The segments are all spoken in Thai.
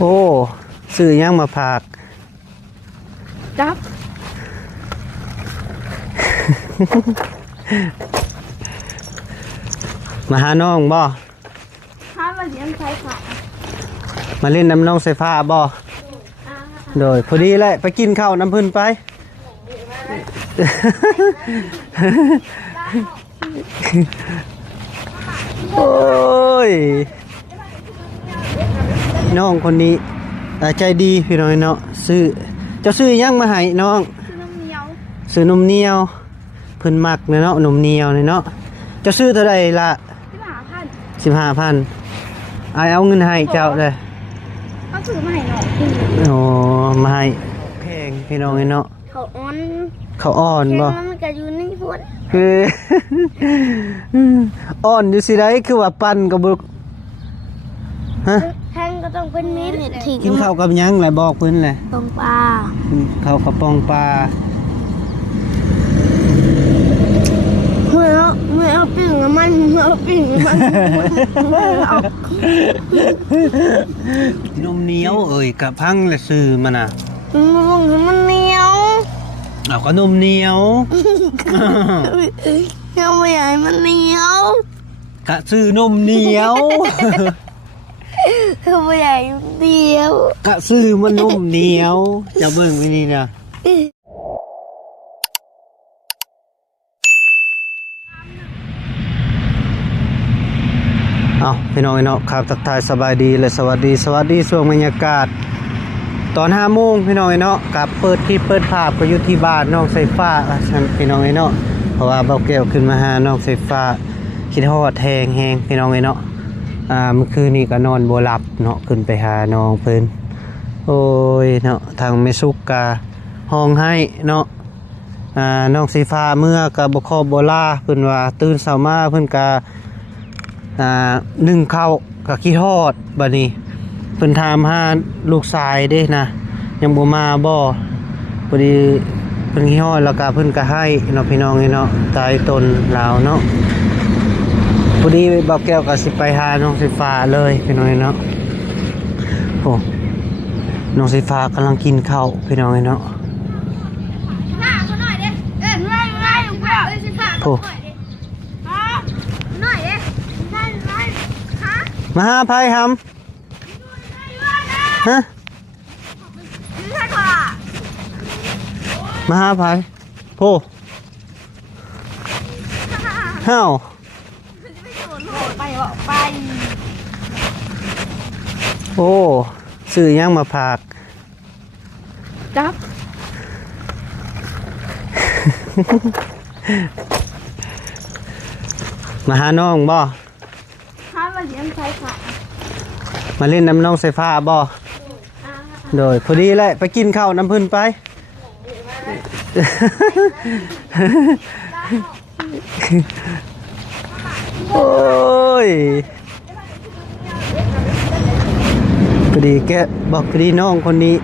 โอ้ซื้อยังมาฝากจับ มาหาน้องบ่ถ้ามาเลี้ยงไฟฟ้ามาเล่นน้ำน้องไฟฟ้าบ่โดยพอดีแหละไปกินข้าวน้ำพึ่นไปโอ้ยน้องคนนี้ใจดีพี่น้อยเนาะซื้อจะซื้อยังมาให้น้องซื้อนมเหนียวเพิ่นมักเนาะนมเหนียวเนาะจะซื้อเท่าไหร่ละ15,000เอาเงินให้เจ้าเลยเขาซื้อมาให้หน่อยโอ้มาให้แพงพี่น้องเนาะเขาอ่อนบ่มันก็อยู่ในฝนคืออ่อนอยู่สิได้คือว่าปั่นกับบุกฮะแทงก็ต้องเป็นมิตรกินข้าวกับยังแหละบอกเพิ่นแหละปองปลาข้าวกับปองปลาเมื่อเอาปิ่งมันนมเหนียวเอ้ยกับพังและซื้อมันน่ะมันเหนียวเอาก็นมเหนียวยังไม่ใหญ่มันเหนียวกะซื้อนมเหนียวคือไม่ใหญ่เดียวกะซื้อมันนมเหนียวจะเบิ่งไว้นี่นะเอาพี่น้องเนาะครับทักทายสบายดีและสวัสดีช่วงบรรยากาศตอน5 โมงพี่น้องเนาะกับเปิดคลิปเปิดภาพก็อยู่ที่บ้านน้องไฟฟ้าพี่น้องเนาะเพราะว่าเบาแก้วขึ้นมาหาน้องไฟฟ้าคิดฮอดแหงพี่น้องเนาะเมื่อคืนนี้ก็นอนบ่หลับเนาะขึ้นไปหาน้องเพิ่นโอ้ยเนาะทางแม่สุกกะห้องให้เนาะน้องไฟฟ้าเมื่อก็บ่ครบบ่ลาเพิ่นว่าตื่นเช้ามาเพิ่นก็นึ่งข้าวกับขี้ทอดบัดนี้เพิ่นถามหาลูกชายเด้นะยังบ่มาบ่พอดีเพิ่นขี้ทอดแล้วก็เพิ่นก็ให้เนาะพี่น้องเนาะตายตนลาวเนาะพอดีบ่าวแก้วก็สิไปหาน้องไฟฟ้าเลยพี่น้องเนาะโอ้น้องไฟฟ้ากำลังกินข้าวพี่น้องเนาะโอ้มาหาไผหำฮะมาหาไผโพห้าวไปโอ้ซื้อยังมาฝากจับมาหาน้องบ่ถ้ามาเลี้ยงไฟฟ้ามาเล่นน้ำน้องไฟฟ้าบ่โดยพอดีแหละไปกินข้าวน้ำพึ่นไปโอ้ยพอดีแกบอกพอดีน้องคนนี้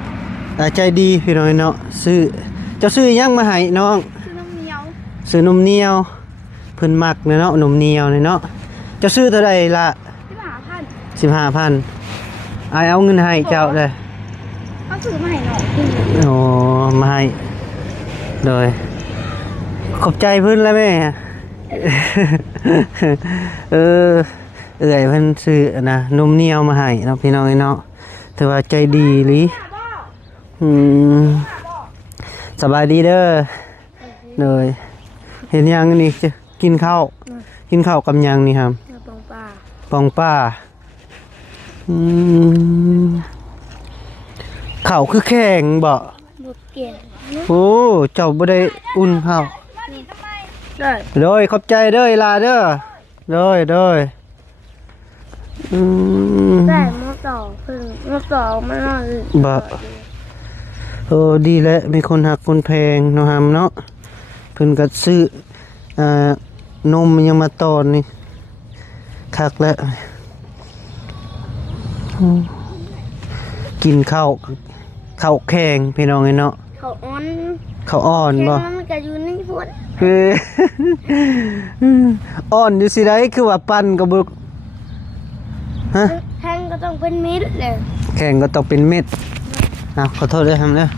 ใจดีพี่น้อยเนาะซื้อจะซื้อยังมาให้น้องซื้อนมเหนียวเพิ่นมักเนาะนมเหนียวเนาะจะซื้อเท่าไหร่ละ15,000เอาเงินให้เจ้าเลยเขาซื้อมาให้หน่อยโอ้มาให้โดยขอบใจเพิ่นแล้วแม่เอื่อยเพิ่นซื้อนะนมเหนียวมาให้เนาะพี่น้องเนาะถือว่าใจดีลิสบายดีเด้อเลยเห็นยังนี่จะกินข้าวกับยังนี่ครับปองป้าข้าวคือแข็งบ่โอ้เจ้าบ่ได้อุ่นข้าวโดยขอบใจเด้อลาเด้อโดยได้มาต่อเพิ่งมาต่อมานอนบ่ดีแล้วมีคนหักคนแพงเนาะฮัมเนาะเพิ่นก็ซื้อนมยังมาตอนนี่คักแล้วกินข้าวแข็งพี่น้องเนาะข้าวอ่อนบ่มันก็อยู่ในฝนคืออ่อนอยู่สิได้คือว่าปั่นกับบุกฮะแทงก็ต้องเป็นมิตรเลย แข็งก็ต้องเป็นเม็ดขอโทษด้วยครับเนี่ย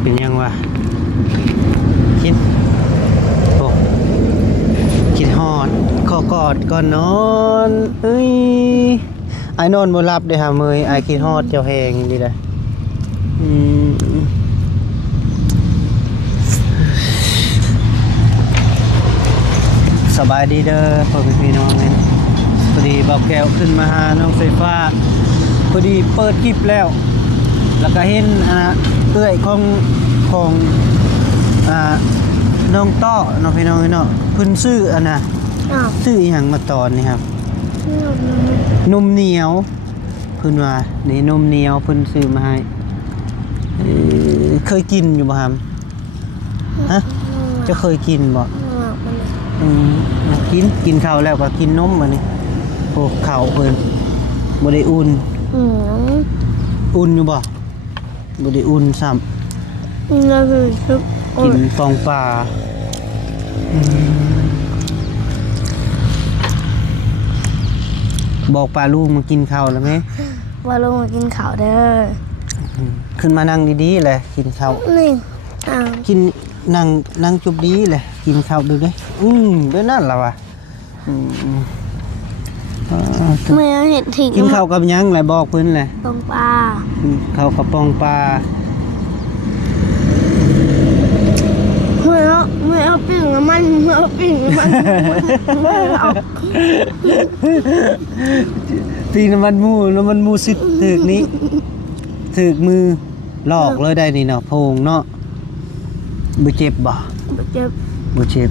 เป็นยังวะคิดโอ้คิดฮอดขอกอดก่อนนอนเอ้ยไอ้นอนบ่หลับเด้ฮะเมยไอ้คิดฮอดเจ้าแหงดีเลยสบายดีเด้อพ่อพี่น้องเนี่ยพอดีบอกแก้วขึ้นมาหาน้องไฟฟ้าพอดีเปิดคลิปแล้วก็เห็นเอื้อยของน้องต้อน้องพี่น้องเนาะเพิ่นซื้อซื้ออีหยังมาตอนนี่ครับนมเหนียวเพิ่นว่านี่นมเหนียวเพิ่นซื้อมาให้เคยกินอยู่บ่ครับฮะจะเคยกินบ่กินข้าวแล้วก็กินนมมานี่โอ้ข้าวเพิ่นบ่ได้อุ่นอยู่บ่ได้อุ่นซ้ำแล้วคือซุปกินฟองปลาบอกปลาลูกมากินข้าวแล้วไหมว่าลงมากินข้าวเด้อขึ้นมานั่งดีๆเลยกินข้าวนี่กินนั่งจุบดีเลยกินข้าวดูดิด้วยนั่นล่ะวะเมื่อเห็นทิ้งกินข้าวกับยังเลยบอกเพิ่นเลยปองปลาข้าวกับปองปลาเมื่อเอาปิ้งมันปิ้งน้ำมันมูสิถึกนี้ถึกมือหลอกเลยได้นี่เนาะโพงเนาะบ่เจ็บบ่เจ็บ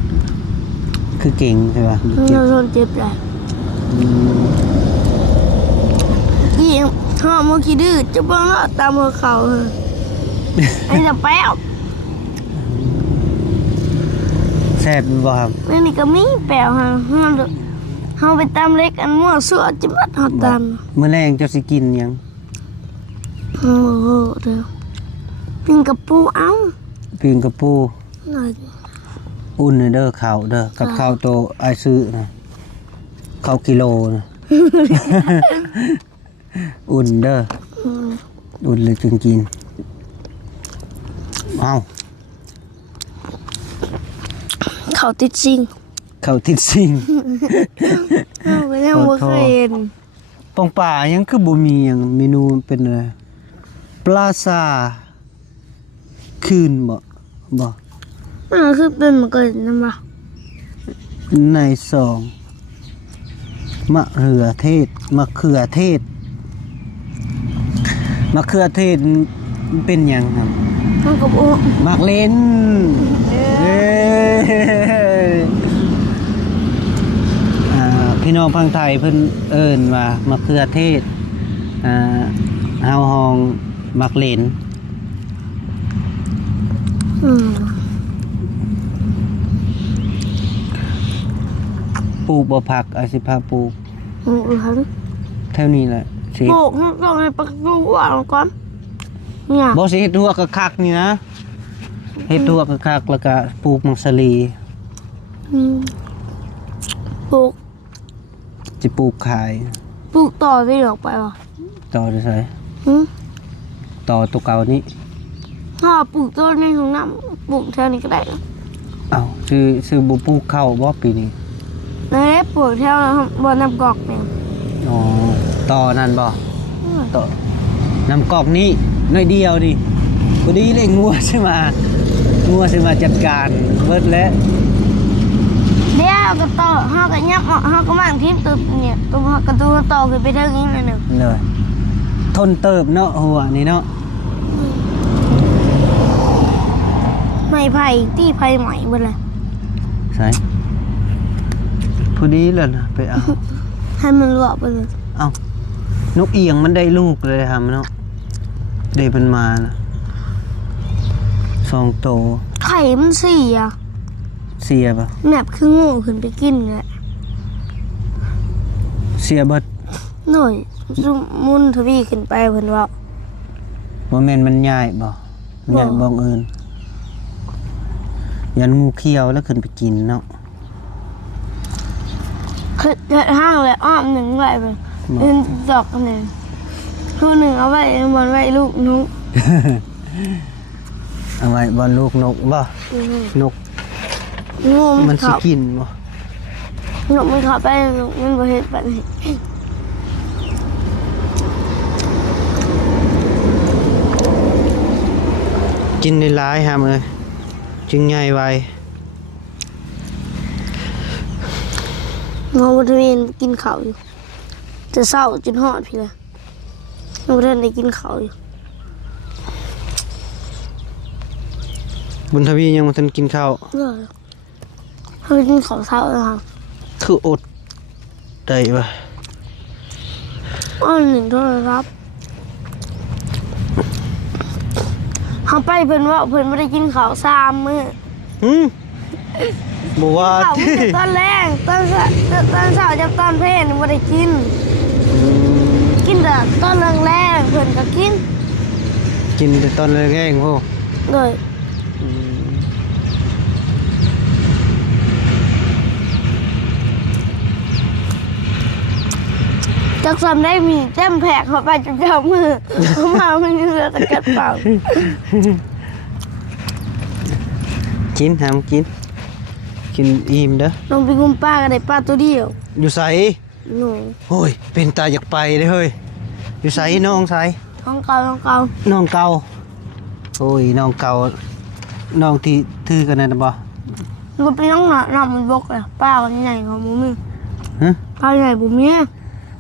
คือเก่งใช่ป่ะเราโดนเจ็บเลยกี่ห่อมือขี้ดื้อจะบ้าตามหัวเขาไอ้จะแป๊บแซ่บบ่ครับนี่ก็มีแปลวเฮาไปตามเล็กอันมั่วซั่วจิบัดเฮาตามมื้อแรงเจ้าสิกินหยังโอ้โหเด้อปิ้งกระปูปิ้งกระปูหน่อยอุ่นเด้อข้าวเด้อกับข้าวโตไอ้ซื้อนะข้าวกิโลนะอุ่นเด้ออุ่นเลยจึงกินข้าวติดซิงไม่ยังบ่เคยเห็นปองป่ายังคือบ่มีหยังเมนูเป็นอะไรปลาซาคืนบ่คือเป็นมันเกิดนำบ่ในซองมะเขือเทศเป็นหยังครับมันก็บ่มักเล่นพี่น้องพังไทยเพิ่นเอิ้นว่ามะเขือเทศเฮาห้องมักเล่นปลูกบ่ผักอาสิพาปลูกเท่านี้แหละสิปลูกต้องให้ปักดูว่าก่อนเนี่ยบ่สิเฮ็ดหัวคักๆนี่นะเฮ็ดหัวคักๆแล้วก็ปลูกมังสลีปลูกจะปลูกขายปลูกต่อได้หรอกไปวะต่อได้ไสต่อตัวเก่านี้ถ้าปลูกต้นในของน้ำปลูกแถวนี้ก็ได้ซื้อบ่ปลูกข้าวบ่ปีนี้ปลูกแถวบ่น้ำกอกเนี่ยต่อนั่นบ่ต่อน้ำกอกนี้น้อยเดียวดิพอดีเลยงัวใช่มาจัดการเบิดแล้วเดี๋ยวก็ต่อเฮาก็ยับเฮาก็มั่งทิ่มตัวเนี่ยตัวกระตูต่อขึ้นไปเท่านี้นั่นน่ะเลยทนเติบเนาะหัวนี่เนาะไม้ไผ่ตีไผ่ใหม่เบิดเลยใช่พอดีเลยนะไปเอาให้มันรวบไปเลยนกเอียงมันได้ลูกเลยครับเนาะได้มันมานะ2 โตไข่มันเสียป่ะแบบคืองูขึ้นไปกินเลยเสียบัดหน่อยมุนทวีขึ้นไปเพิ่นว่าบ่แม่นมันใหญ่บ่ใหญ่บ่อื่นยันงูเขียวแล้วขึ้นไปกินเนาะ เกิดห้างเลยอ้อมหนึ่งไว้ไปเดินดอกหนึ่งคู่หนึ่งเอาไว้บนไว้ลูกนุ๊ก เอาไว้บอลลูกนกบ่นก งู มันสิ เขา กินบ่ นกมันเขาไปมันบ่เห็นปานนี้ กินในร้ายฮะมื้อจึงใหญ่ไว งูบริเวณกินเขาวอยู่จะเศร้าจนหอดพี่ละงูเดินได้กินเขาวอยู่ บุญทวียังบ่ทันกินข้าว เขาไปกินเขาวเศร้าแล้วค่ะ คืออดได้บ่ อ้อหนึ่งโทรศัพท์เขาไปเพิ่นว่าเพิ่นไม่ได้กินเขาว3 มื้อ บ่ว่า ข้าว ติ มื้อตอนแรกตอนเช้าจับตอนเพลนไม่ได้กิน กินแต่ตอนแรกๆเพิ่นก็กิน กินแต่ตอนแรกๆโห เลยจักซ้ำได้มีเต็มแผกเข้าไปจนเจ้ามือเขามาไม่เหลือแต่กระเป๋า กินหามกิน กินอิ่มเด้อ ลงไปกุมป้าก็ได้ป้าตัวเดียว อยู่ไส หนู โอ้ยเป็นตาอยากไปเด้อเฮ้ยอยู่ไสน้องไส ท้องเก่า น้องเก่าโอ้ยน้องเก่าน้องที่ถือกันนั่นน่ะบ่ มันเป็นน้องหนามันบกเลยป้าคนใหญ่ของมือ ฮะ ป้าใหญ่บุ๋มเนี่ย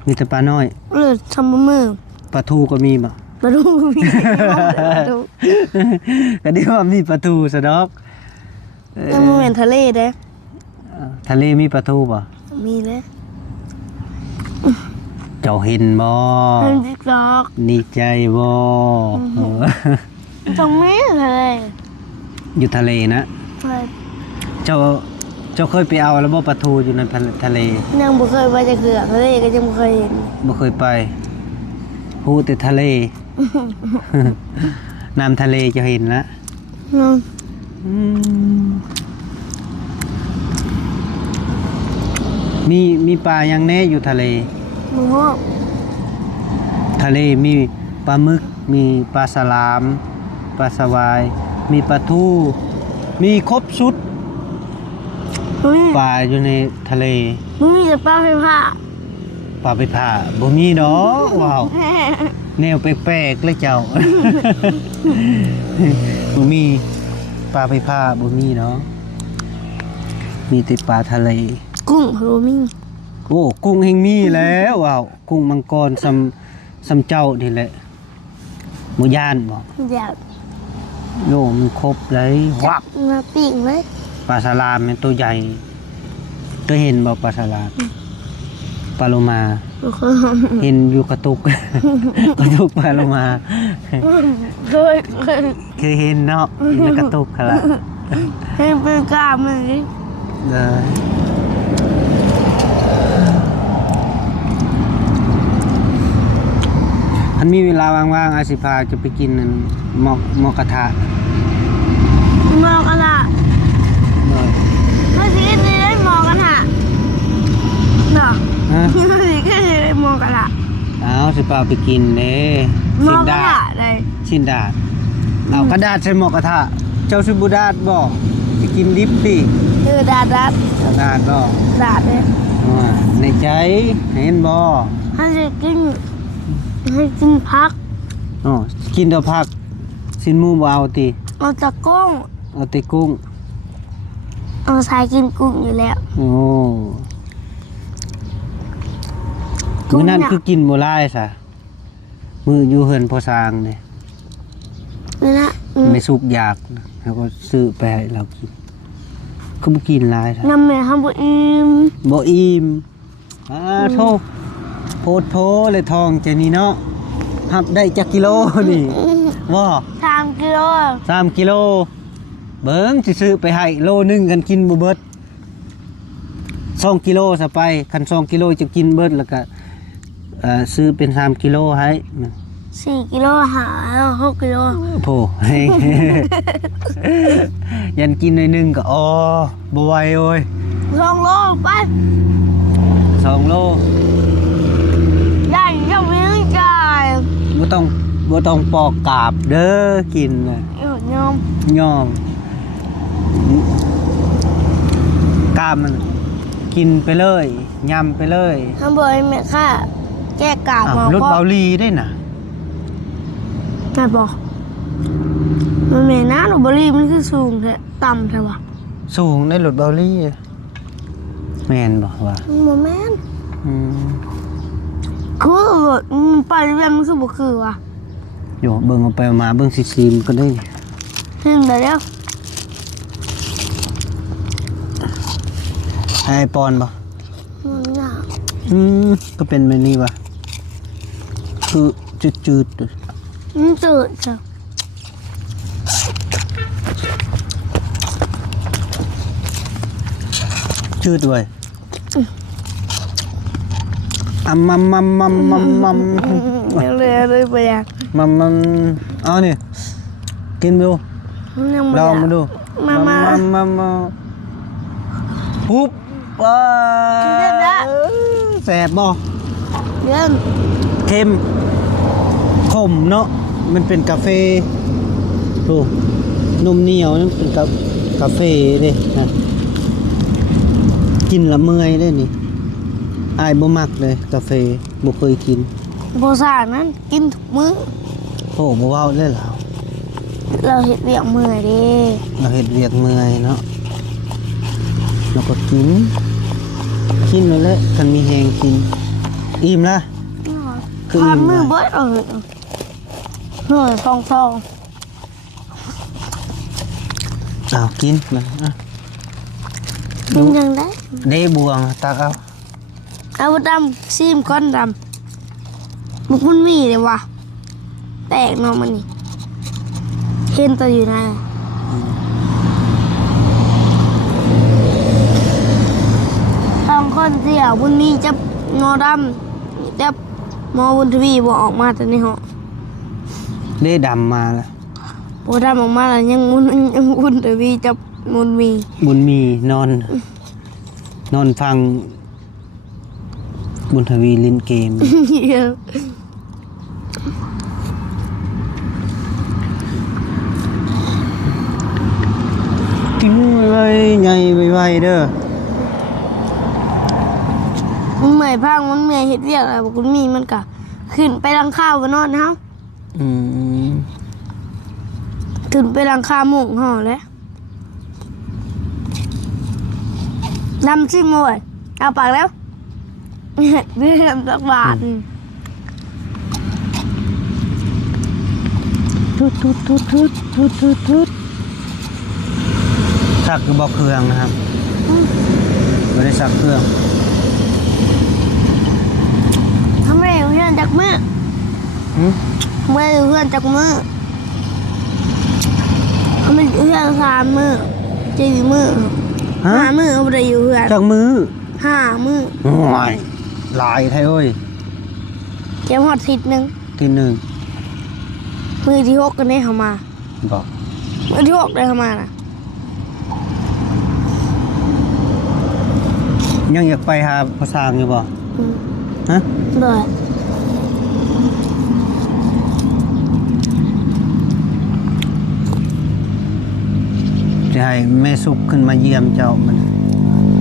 มีแต่ปลาน้อย เลยทำมือ ปลาทูก็มีบ่ มาดูมีมาดู ก็เดี๋ยวว่ามีปลาทูซะดอก ยังมันเป็นทะเลเด้ ทะเลมีปลาทูบ่ มีเลย เจ้าเห็นบ่ เป็นติ๊กต็อก ดีใจบ่ ตรงนี้ทะเล อยู่ทะเลนะ ไป เจ้าเคยไปเอาแล้วบ่ปลาทูอยู่ในทะเล ยังบ่เคยไปจะเกือทะเลก็ยังบ่เคยเห็น บ่เคยไปฮู้แต่ทะเล น้ำทะเลจะเห็นละ อืม มีปลายังแน่อยู่ทะเล หมูฮอก ทะเลมีปลาหมึก มีปลาสลาม ปลาสวาย มีปลาทู มีครบสุด ปลาอยู่ในทะเล มึงมีแต่ป้าไฟผ้า ปลาไปผ่าบ่มีดอกว้าว แนวแปลกๆเลยเจ้า บ่มีปลาไปผ่าบ่มีเนาะมีแต่ปลาทะเล กุ้งโรมิง โอ้กุ้งแห่งมีแล้วว้าวกุ้งมังกรซ้ำเจ้านี่แหละบ่ย่านบ่ อยาก โยมันครบเลยวับ มาปิ้งเลย ปลาสลามมันตัวใหญ่ตัวเห็นบ่ปลาสลามปลาโลมา เห็นอยู่กระตุก กระตุกปลาโลมา เคย เคยเห็นเนาะอยู่ในกระตุกค่ะละ ให้เป็นกล้ามเลย มันมีเวลาว่างๆอาสิพาจะไปกินนั่นหมอกระทะ มองกันละเมื่อกี้นี่ได้มองกันฮะเนาะ ฮะ เมื่อกี้ก็ได้มองกันละ เอาสิพาไปกินเด้ ม สิ อง น กัน ดา ละ ด เลย สินดาดเอากระดาษใส่หมอกระทะเจ้าสิบุดาดบ่ไปกินดิบดิ ดาด กระดาษบ่ ดาดเลย ในใจเห็นบ่ ให้กินพัก อ๋อกินแต่ผักสินหมูบ่เอาติ เอาจากกุ้ง เอาแต่กุ้ง เอาใส่กินกุ้งอยู่แล้ว โอ้ กุ้ มื้ ง อนั้น เนี่ย คือกินบ่หลายซะมื้ออยู่เฮือนพอสร้างนี่ นี่นะ ไม่สุกอยากนะแล้วก็ซื้อไปให้เรากินก็บ่กินหลายซะ น้ำแม่ห้ามบุอิม บ่อิ่มโทโพดโพเลยทองจะนี่เนาะหับได้จักกิโลนี่บ่ 3 กิโล 3กิโลเบิ่งสิซื้อไปให้โลนึงกันกินบ่เบิด2กิโลซะไปคัน2กิโลจะกินเบิดแล้วก็ซื้อเป็น3กิโลให้ 4 กิโลหา6 กิโล โผ ยันกินหน่อยนึงก็อ๋อบ่ไหวโอ้ย 2 โลไป 2 โล ได้ยังไม่ได้จ่าย บ่ต้องปอกกาบเด้อกินน่ะ ยอม ย่อมกาบมันกินไปเลยยำไปเลย ทำบ่อยแม่ค่ะแก้กาบ อ้าว มาร ถเบาลีได้น่ะ แม่บอกมันแม่นะหนูบรีมันคือสูงแท้ต่ำแท้วะ สูงในรถเบาลีแม่นบ่ว่า โมแมน อืม คือไปเรียนมันคือบ่คือวะ อยู่เบิ่งเอาไปเอามาเบิ่งซีมก็ได้ ถึงได้แล้ว ให้ปอนบ่ มันยาก ก็เป็นแบบนี้ว่ะคือจืด มันจืดจ้ะ จืดด้วยมัมเลยไปอยาก เอานี่กินดู ยังไม่ ลองมาดู มา ปุ๊บว้าแสบบ่ เรียน เค็มขมเนาะมันเป็นกาแฟดูนมเหนียวนั่นเป็นกาแฟเด้นะกินละเมื่อยได้นี่อายบ่มักเลยกาแฟบ่เคยกิน โบสานนั้นกินทุกมื้อ โอ้บ่เว้าเลยแล้ว เราเห็ดเวียกมื้อเด้ เราเฮ็ดเวียกเมื่อยเนาะเราก็กินนั่นแหละคันมีแฮงกินอิ่มละ คืออิ่ม ทำมือเบิดเอาเหนื่อยฟอง อ้าวกินนะอ่ะ กินยังได้ เด้บวงตักเอา เอาดำซีมก้อนดำบุกมันมีเลยวะแตกเนาะมันนี่เห็นตัวอยู่นะต้องคนเสียบุญมีจะงอดำจะมอบุญทวีบอกออกมาแต่ในห้อง เด้ดำมาแล้ว โบดำออกมาแล้วยังบุญทวีจะมุนมี บุญมีนอนฟังบุญทวีเล่นเกม กินไว้ใหญ่ไวๆเด้อ มันเหนื่อยพังมันเหนื่อยเฮ็ดเวียกอะไรบอกคุณมีมันกะขึ้นไปรังข้าวไปนอนเฮา อืม ขึ้นไปรังข้าวหมุ่งห่อแล้วนำชิมวยเอาปากแล้วเรียมสักบาท ทุดสักคือบอกเครื่องนะครับไม่ได้สักเครื่อง ทำไมเพื่อนจากมือ หืม เมื่อเพื่อนจากมือเขาไม่เพื่อน3 มือ4 มือ ฮะ 5 มือเขาไม่ได้อยู่เพื่อน จากมือ 5 มือ โอ้ยหลายไทยเอ้ย เก็บหอดทิศนึง ทีหนึ่ง มือที่6กันได้เข้ามา บอก มือที่6ได้เข้ามานะ ยังอยากไปหาภาษาอยู่บ่ อืม ฮะ เลย จะให้แม่สุกขึ้นมาเยี่ยมเจ้ามัน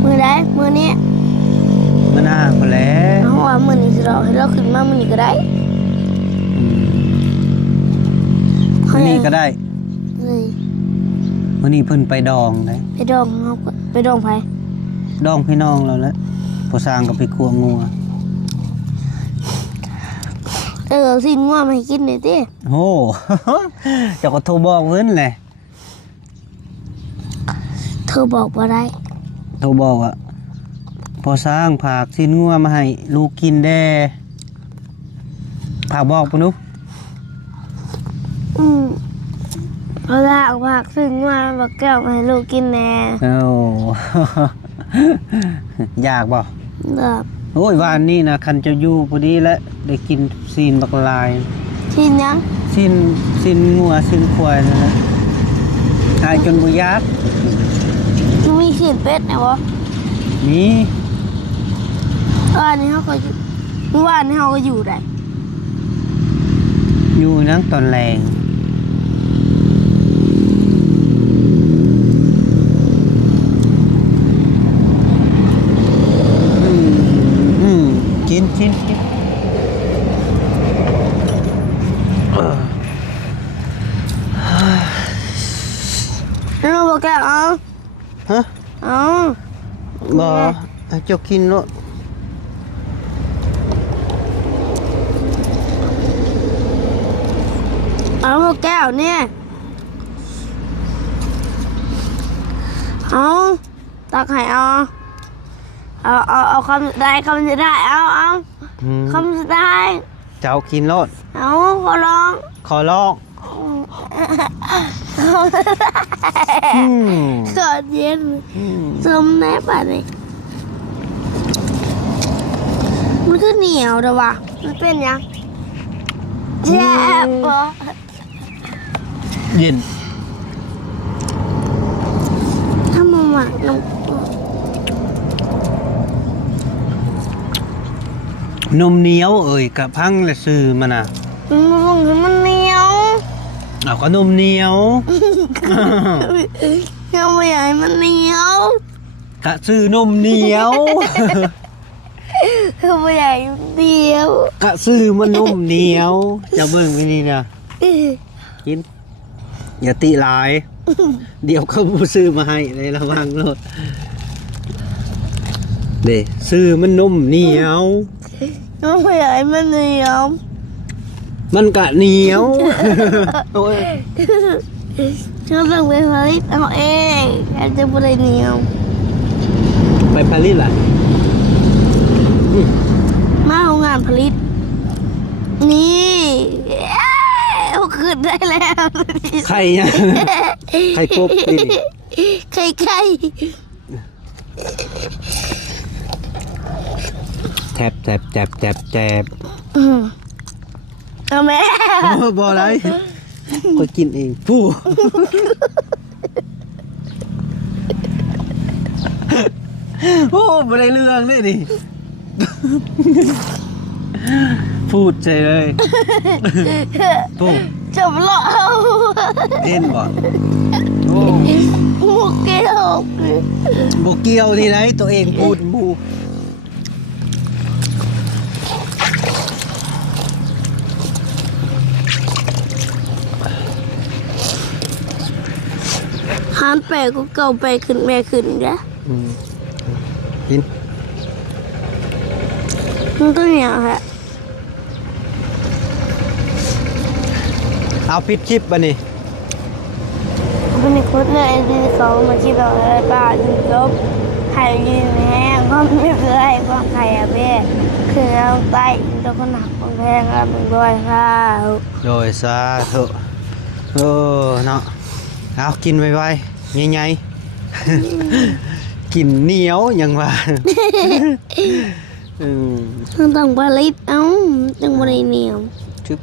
มือได้มือนี้ มันน่าพอแหล้ว เอาว่ามือนี้สิเราให้เราขึ้นมามือนี้ก็ได้ วันนี้ก็ได้ เลย วันนี้เพิ่นไปดองได้ ไปดองเขาก่อนไปดองไผ ดองพี่น้องเราแล้วพอสร้างก็ไปคั่วงัว สิ้นงัวมาให้กินหน่อยติ โอ้ เจ้าก็โทรบอกเพิ่นแหละ เธอบอกว่าได้ โทรบอกว่าพอสร้างผากสิ้นงัวมาให้ลูกกินแด่ผากบอกปะนุ พอละผักสิ้นงัวบอกแก้วมาให้ลูกกินแน่ โอ้ อยากบ่ เด้อ โอ้ยวานนี้นะคันจะอยู่พอดีแล้วได้กินซีนบักลาย กินยัง ซีนงัวซีนควายนั่นแหละอายจนบ่อยาก มีขีดเป็ดนะวะ นี่ ว่านี่เขาก็อยู่เมื่อวานนี่เขาก็อยู่ได้ อยู่นั่งตอนแรงกินแล้วเราบอกแกเอา ฮะ เอา บ่เจ้ากินโลด เอาบอกแก้วเนี่ยเอาตักให้เอาคำสุดท้ายคำสุดท้ายเอาคำสุดท้าย เจ้ากินโลด เอาขอร้อง ขอลอง สอดเย็นสมแน่ป่ะนี่มันคือเหนียวเด้อวะมันเป็นยังแซ่บปะ เย็น ถ้ามาหมักน้ นมเหนียวเอ่ยกับพังและซื้อมันน่ะ มันเหนียว เอาก็นมเหนียว ยังไม่อยากให้มันเหนียว กะซื้อนมเหนียว ยังไม่อยากให้มันเหนียว กะซื้อมันนมเหนียวจะเบิ่งไปนี่นะกินอย่าติหลาย เดี๋ยวเขาบ่ซื้อมาให้ในระวังโลดเด้ซื้อมันนมเหนียว ยังไม่อยากให้มันเหนียว มันกะเหนียว โอ้ย ฉันต้องไปผลิตเอาเองอาจจะไม่ได้เหนียว ไปปารีสล่ะ มาโรงงานผลิตนี่เอาขึ้นได้แล้ว ไข่เนี่ย ไข่กบนี่ ไข่ แทบ เอาแม่ บ่อะไรก็กินเองผู้โอ้บ่ได้เรื่องเลยดิพูดใจเลยปุ๊บ จบแล้ว เล่นบ่โอ้ หมวกเกี่ยว บ่เกี่ยวที่ไหนตัวเองพูดหมู่ หันไปก็เก่าไปขึ้นแม่ขึ้นนะ กิน มันต้องอย่างฮะ เอาปิดคลิปบ่นี่ วันนี้คุดเลยที่สองมาคิดเอาอะไรป่าจนจบไข่ยืนแห้งก็ไม่เคยเพราะไข่อะเบ้คือเอาไตตัวคนหนักคนแพงแล้วมันด้วยค่ะ โดยสาธุโอ้เนาะเอากินไวๆใหญ่ๆ กินเหนียวยังว่า ต้องผลิตเอาจังบริเหนียว ชึบ